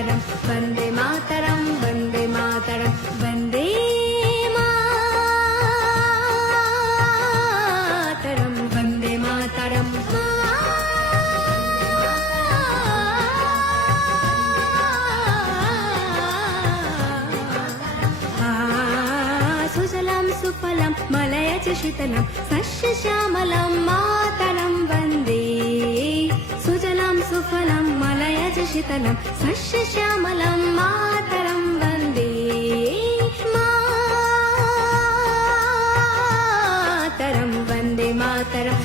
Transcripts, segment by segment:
मातरम वन्दे मातरम वन्दे मातरम वन्दे मातरम वन्दे मातरम सुजलां सुफलां मलयज शीतलं सस्यश्यामलं मातरं वन्दे सुजलां सुफलं मलयज शीतलं सस्यश्यामलं मातरं वन्दे मातरं वन्दे मातरं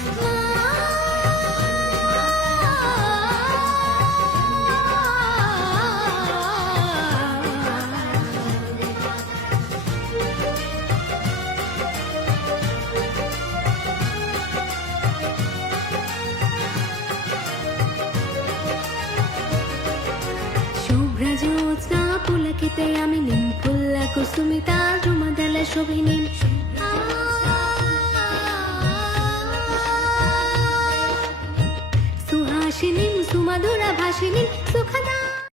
शुभ्रज्योत्स्ना पुलकितयामिनीं फुल्लकुसुमिता रुमदलशोभिनीं